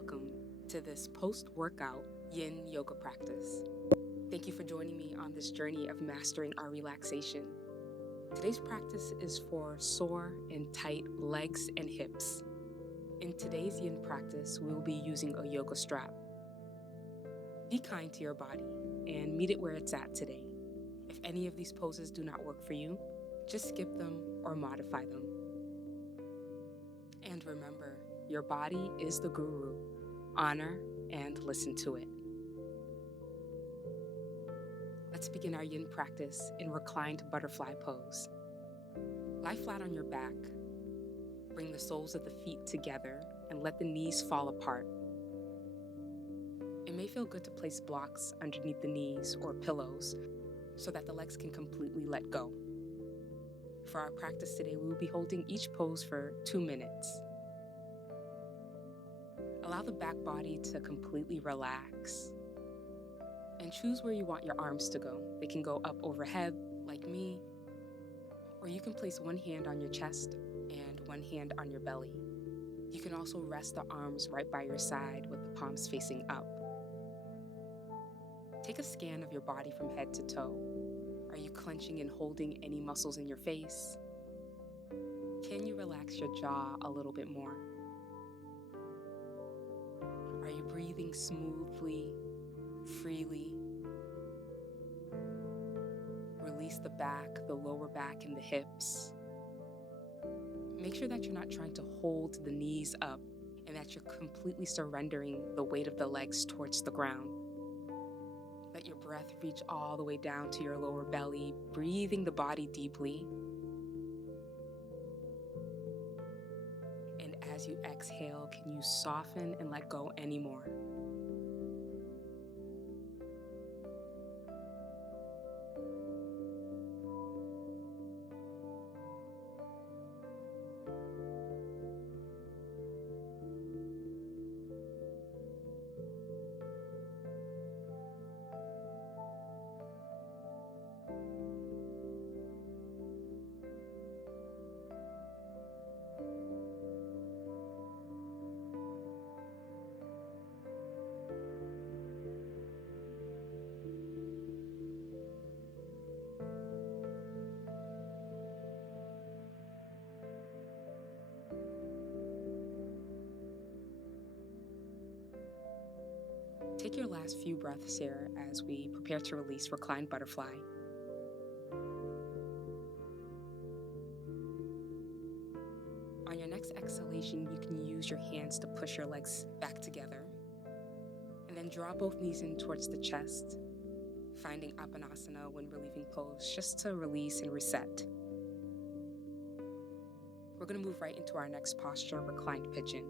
welcome to this post-workout yin yoga practice. Thank you for joining me on this journey of mastering our relaxation. Today's practice is for sore and tight legs and hips. In today's yin practice, we will be using a yoga strap. Be kind to your body and meet it where it's at today. If any of these poses do not work for you, just skip them or modify them. And remember, your body is the guru. Honor and listen to it. Let's begin our yin practice in reclined butterfly pose. Lie flat on your back. Bring the soles of the feet together and let the knees fall apart. It may feel good to place blocks underneath the knees or pillows so that the legs can completely let go. For our practice today, we will be holding each pose for 2 minutes. Allow the back body to completely relax. And choose where you want your arms to go. They can go up overhead, like me, or you can place one hand on your chest and one hand on your belly. You can also rest the arms right by your side with the palms facing up. Take a scan of your body from head to toe. Are you clenching and holding any muscles in your face? Can you relax your jaw a little bit more? Are you breathing smoothly, freely? Release the back, the lower back, and the hips. Make sure that you're not trying to hold the knees up and that you're completely surrendering the weight of the legs towards the ground. Let your breath reach all the way down to your lower belly, breathing the body deeply. And as you exhale, can you soften and let go anymore? Take your last few breaths here as we prepare to release reclined butterfly. On your next exhalation, you can use your hands to push your legs back together. And then draw both knees in towards the chest, finding Apanasana when we're leaving pose, just to release and reset. We're going to move right into our next posture, reclined pigeon.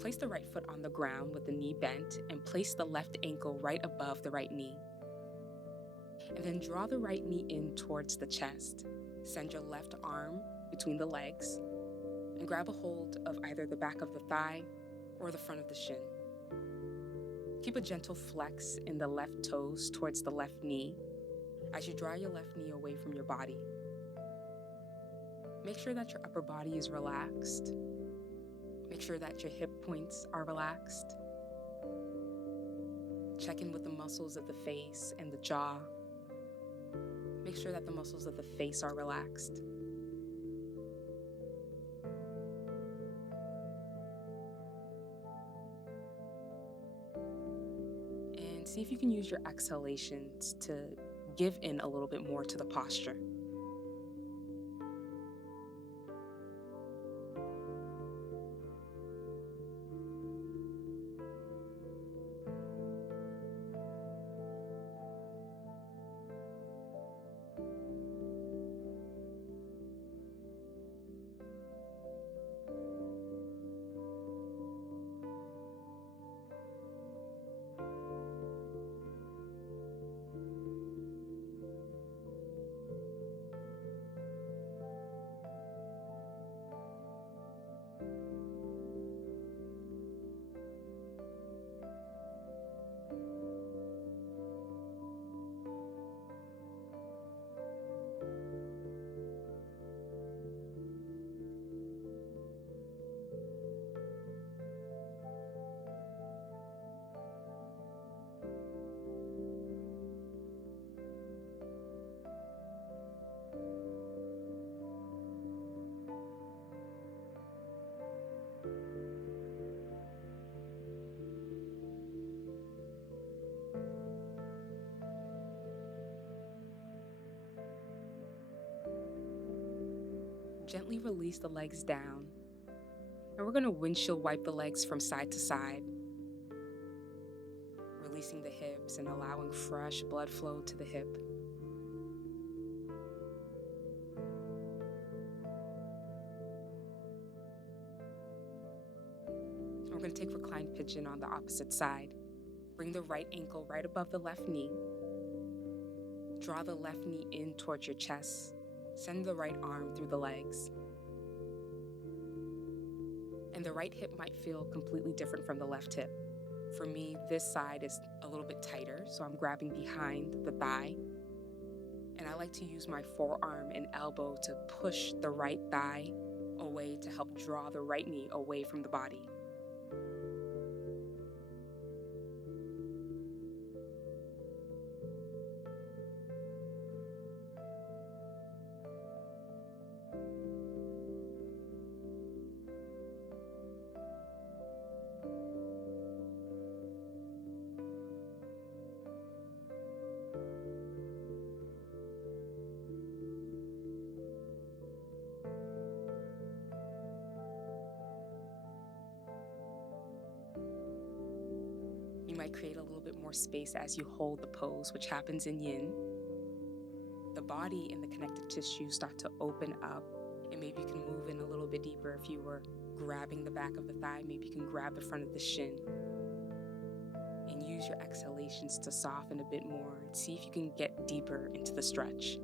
Place the right foot on the ground with the knee bent and place the left ankle right above the right knee. And then draw the right knee in towards the chest. Send your left arm between the legs and grab a hold of either the back of the thigh or the front of the shin. Keep a gentle flex in the left toes towards the left knee as you draw your left knee away from your body. Make sure that your upper body is relaxed. Make sure that your hip points are relaxed. Check in with the muscles of the face and the jaw. Make sure that the muscles of the face are relaxed. And see if you can use your exhalations to give in a little bit more to the posture. Gently release the legs down, and we're going to windshield wipe the legs from side to side, releasing the hips and allowing fresh blood flow to the hip. We're going to take reclined pigeon on the opposite side. Bring the right ankle right above the left knee. Draw the left knee in towards your chest. Send the right arm through the legs. And the right hip might feel completely different from the left hip. For me, this side is a little bit tighter, so I'm grabbing behind the thigh. And I like to use my forearm and elbow to push the right thigh away to help draw the right knee away from the body. You might create a little bit more space as you hold the pose, which happens in yin. The body and the connective tissue start to open up, and maybe you can move in a little bit deeper. If you were grabbing the back of the thigh, maybe you can grab the front of the shin. And use your exhalations to soften a bit more and see if you can get deeper into the stretch.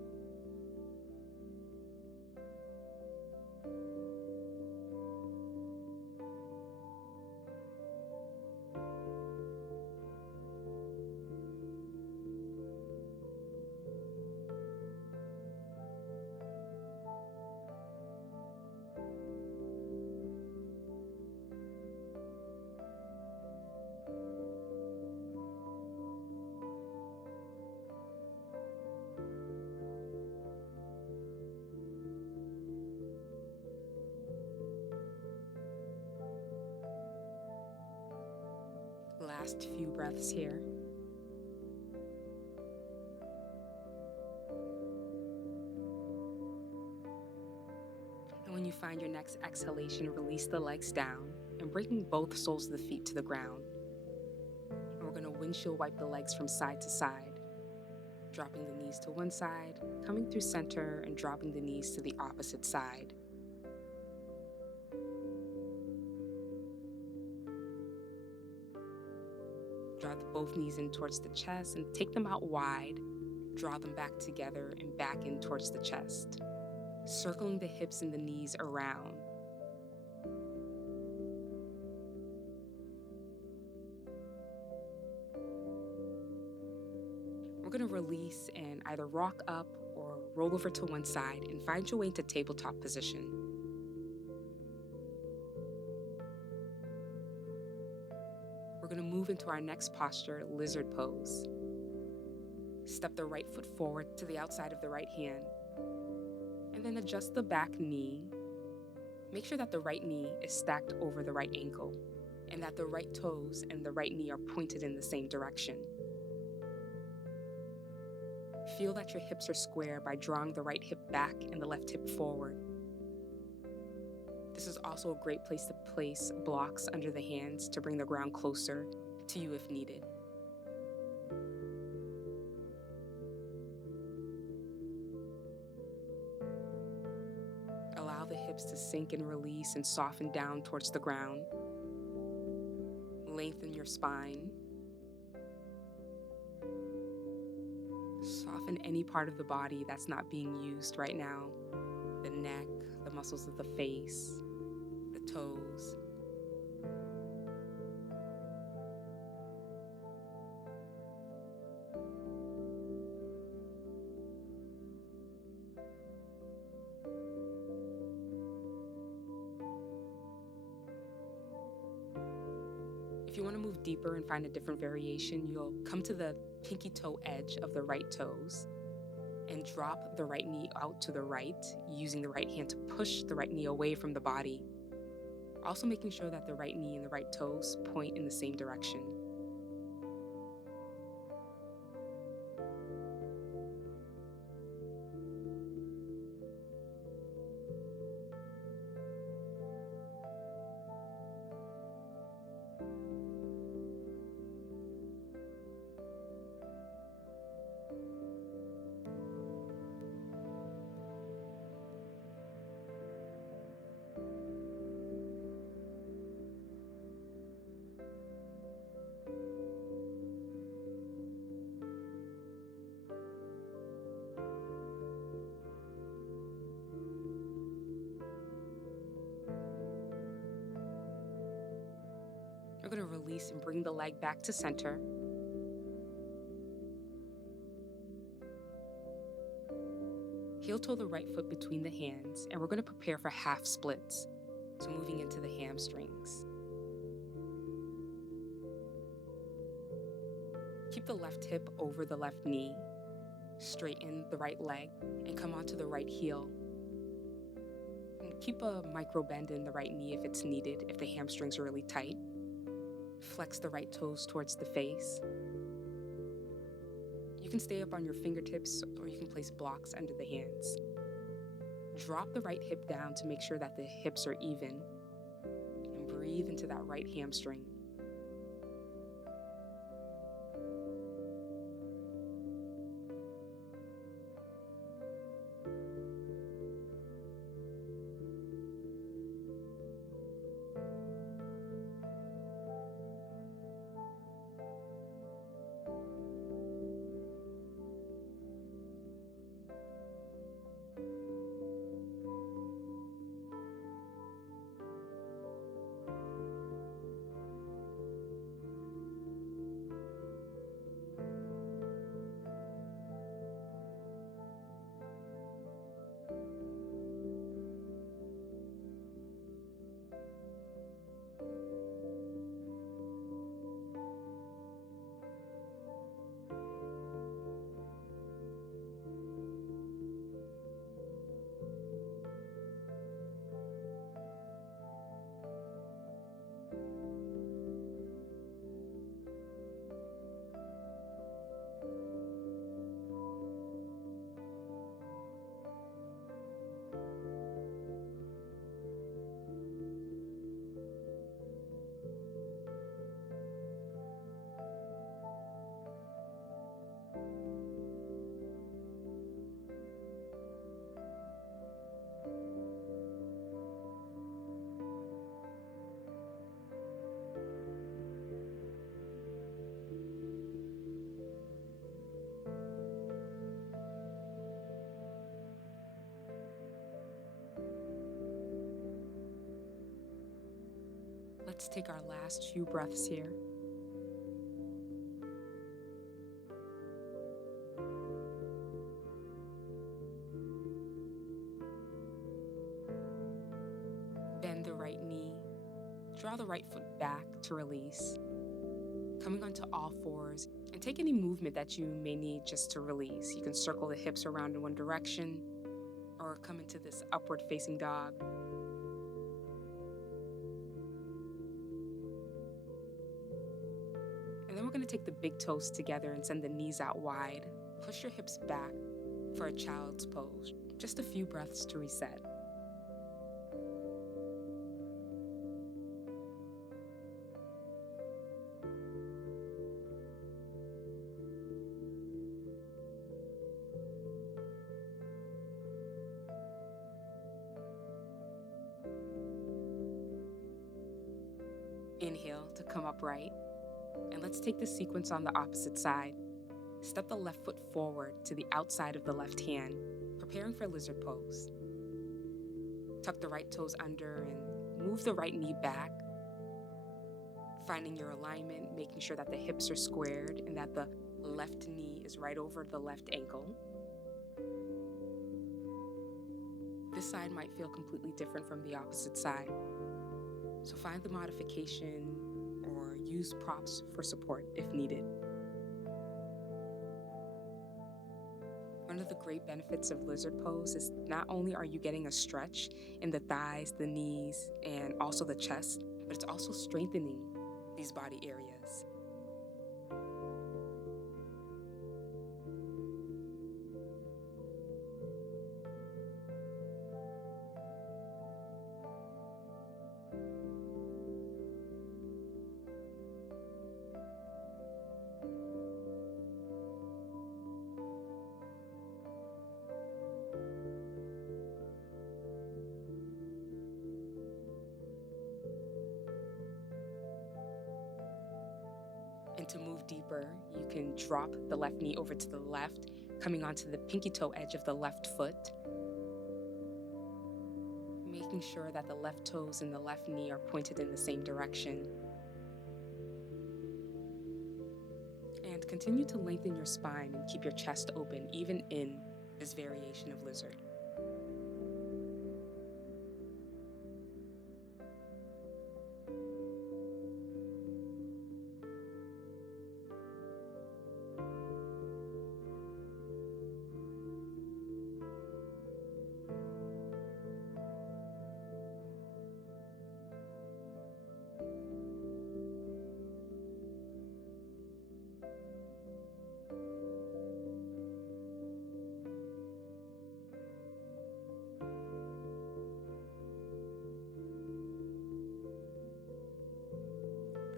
Last few breaths here. And when you find your next exhalation, release the legs down and bring both soles of the feet to the ground. And we're going to windshield wipe the legs from side to side, dropping the knees to one side, coming through center, and dropping the knees to the opposite side. Draw both knees in towards the chest and take them out wide. Draw them back together and back in towards the chest, circling the hips and the knees around. We're going to release and either rock up or roll over to one side and find your way into tabletop position. We're going to move into our next posture, lizard pose. Step the right foot forward to the outside of the right hand, and then adjust the back knee. Make sure that the right knee is stacked over the right ankle, and that the right toes and the right knee are pointed in the same direction. Feel that your hips are square by drawing the right hip back and the left hip forward. This is also a great place to place blocks under the hands to bring the ground closer to you if needed. Allow the hips to sink and release and soften down towards the ground. Lengthen your spine. Soften any part of the body that's not being used right now. The neck, the muscles of the face, the toes. If you want to move deeper and find a different variation, you'll come to the pinky toe edge of the right toes and drop the right knee out to the right, using the right hand to push the right knee away from the body. Also making sure that the right knee and the right toes point in the same direction. Release and bring the leg back to center. Heel toe the right foot between the hands, and we're going to prepare for half splits. So moving into the hamstrings. Keep the left hip over the left knee. Straighten the right leg and come onto the right heel. And keep a micro bend in the right knee if it's needed, if the hamstrings are really tight. Flex the right toes towards the face. You can stay up on your fingertips or you can place blocks under the hands. Drop the right hip down to make sure that the hips are even. And breathe into that right hamstring. Let's take our last few breaths here. Bend the right knee. Draw the right foot back to release. Coming onto all fours, and take any movement that you may need just to release. You can circle the hips around in one direction, or come into this upward facing dog. And then we're going to take the big toes together and send the knees out wide. Push your hips back for a child's pose. Just a few breaths to reset. Inhale to come upright. And let's take the sequence on the opposite side. Step the left foot forward to the outside of the left hand, preparing for lizard pose. Tuck the right toes under and move the right knee back. Finding your alignment, making sure that the hips are squared and that the left knee is right over the left ankle. This side might feel completely different from the opposite side. So find the modification or use props for support if needed. One of the great benefits of lizard pose is not only are you getting a stretch in the thighs, the knees, and also the chest, but it's also strengthening these body areas. And to move deeper, you can drop the left knee over to the left, coming onto the pinky toe edge of the left foot. Making sure that the left toes and the left knee are pointed in the same direction. Continue to lengthen your spine and keep your chest open, even in this variation of lizard.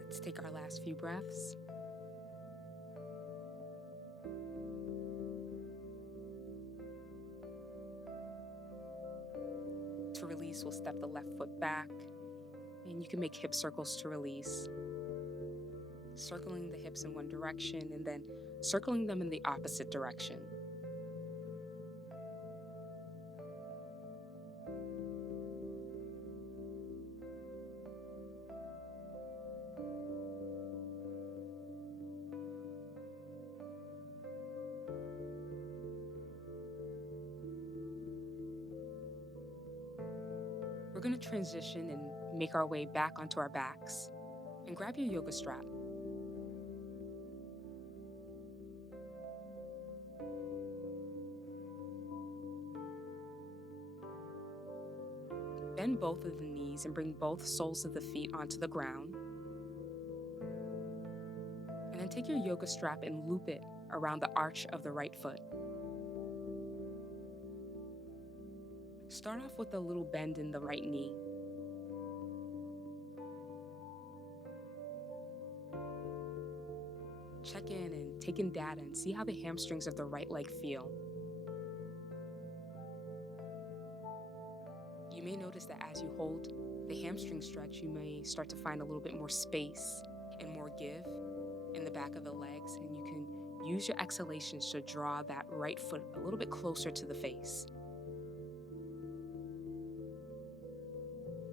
Let's take our last few breaths. To release, we'll step the left foot back, and you can make hip circles to release. Circling the hips in one direction and then circling them in the opposite direction. We're going to transition and make our way back onto our backs. And grab your yoga strap. Bend both of the knees and bring both soles of the feet onto the ground. And then take your yoga strap and loop it around the arch of the right foot. Start off with a little bend in the right knee. Check in and take in data and see how the hamstrings of the right leg feel. You may notice that as you hold the hamstring stretch, you may start to find a little bit more space and more give in the back of the legs, and you can use your exhalations to draw that right foot a little bit closer to the face.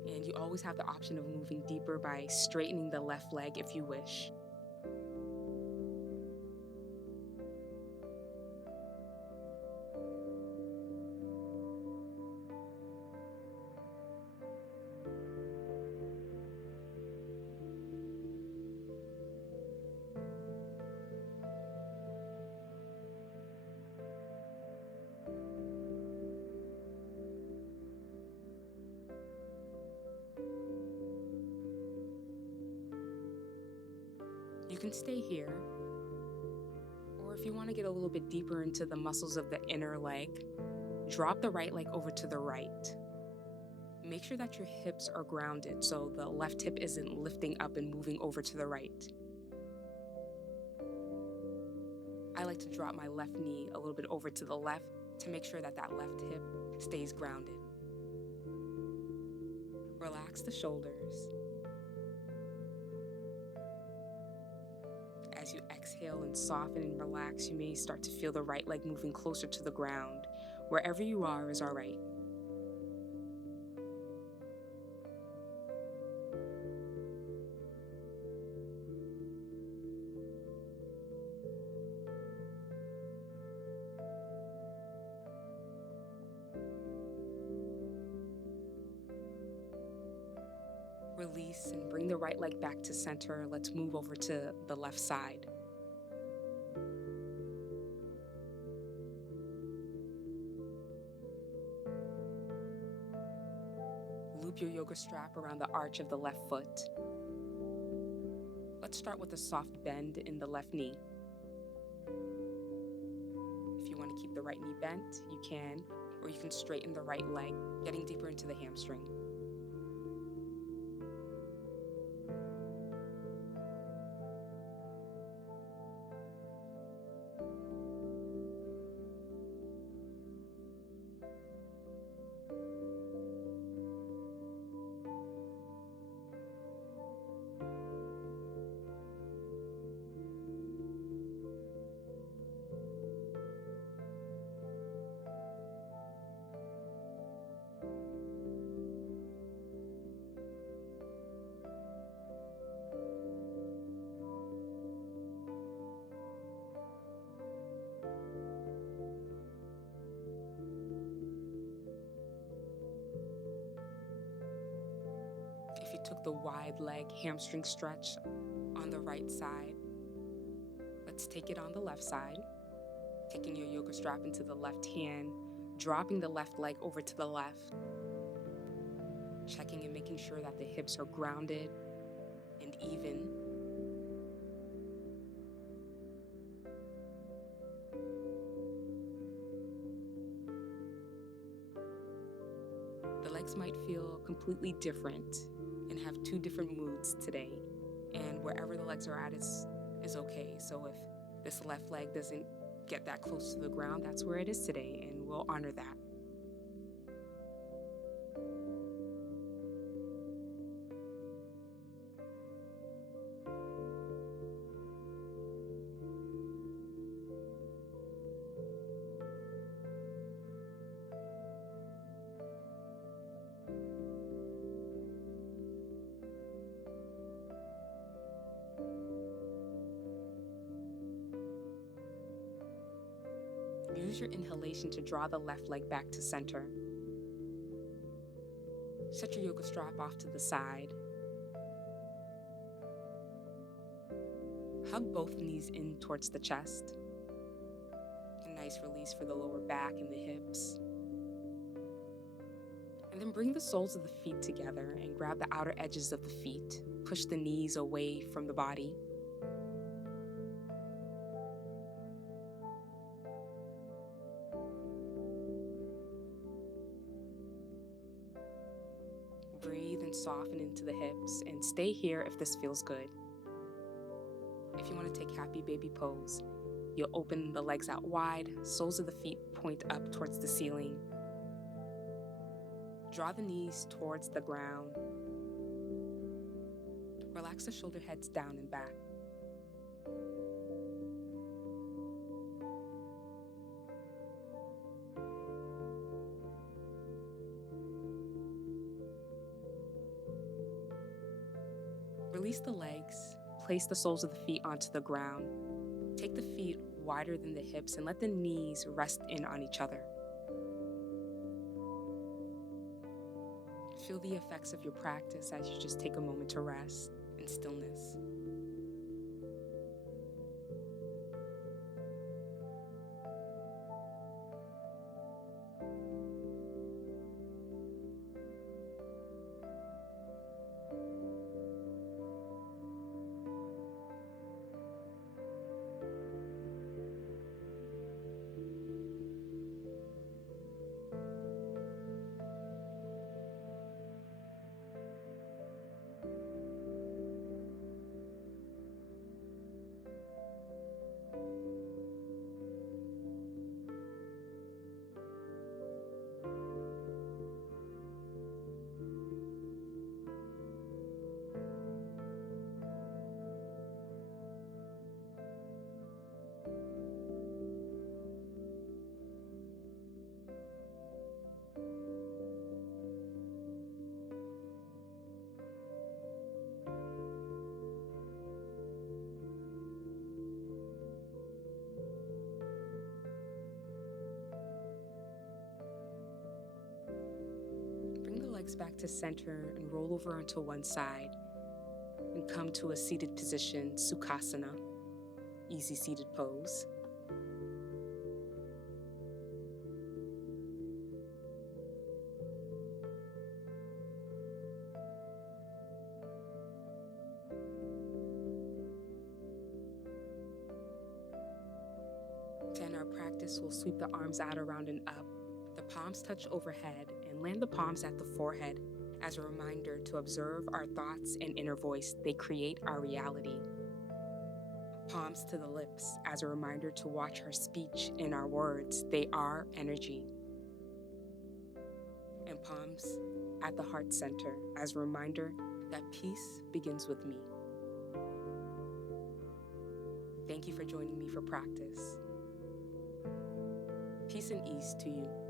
And you always have the option of moving deeper by straightening the left leg if you wish. You can stay here, or if you want to get a little bit deeper into the muscles of the inner leg, drop the right leg over to the right. Make sure that your hips are grounded so the left hip isn't lifting up and moving over to the right. I like to drop my left knee a little bit over to the left to make sure that that left hip stays grounded. Relax the shoulders. As you exhale and soften and relax, you may start to feel the right leg moving closer to the ground. Wherever you are is all right. Release and bring the right leg back to center. Let's move over to the left side. Loop your yoga strap around the arch of the left foot. Let's start with a soft bend in the left knee. If you want to keep the right knee bent, you can, or you can straighten the right leg, getting deeper into the hamstring. you took the wide leg hamstring stretch on the right side, let's take it on the left side. Taking your yoga strap into the left hand, dropping the left leg over to the left. Checking and making sure that the hips are grounded and even. The legs might feel completely different and have two different moods today. And wherever the legs are at is okay. So if this left leg doesn't get that close to the ground, that's where it is today, and we'll honor that. Use your inhalation to draw the left leg back to center. Set your yoga strap off to the side. Hug both knees in towards the chest. A nice release for the lower back and the hips. And then bring the soles of the feet together and grab the outer edges of the feet. Push the knees away from the body. Breathe and soften into the hips, and stay here if this feels good. If you want to take happy baby pose, you'll open the legs out wide, soles of the feet point up towards the ceiling. Draw the knees towards the ground. Relax the shoulder heads down and back. Release the legs, place the soles of the feet onto the ground. Take the feet wider than the hips and let the knees rest in on each other. Feel the effects of your practice as you just take a moment to rest in stillness. Legs back to center and roll over onto one side and come to a seated position, Sukhasana, easy seated pose. To end our practice, we'll sweep the arms out, around, and up. The palms touch overhead and land the palms at the forehead as a reminder to observe our thoughts and inner voice. They create our reality. Palms to the lips as a reminder to watch our speech and our words. They are energy. And palms at the heart center as a reminder that peace begins with me. Thank you for joining me for practice. Peace and ease to you.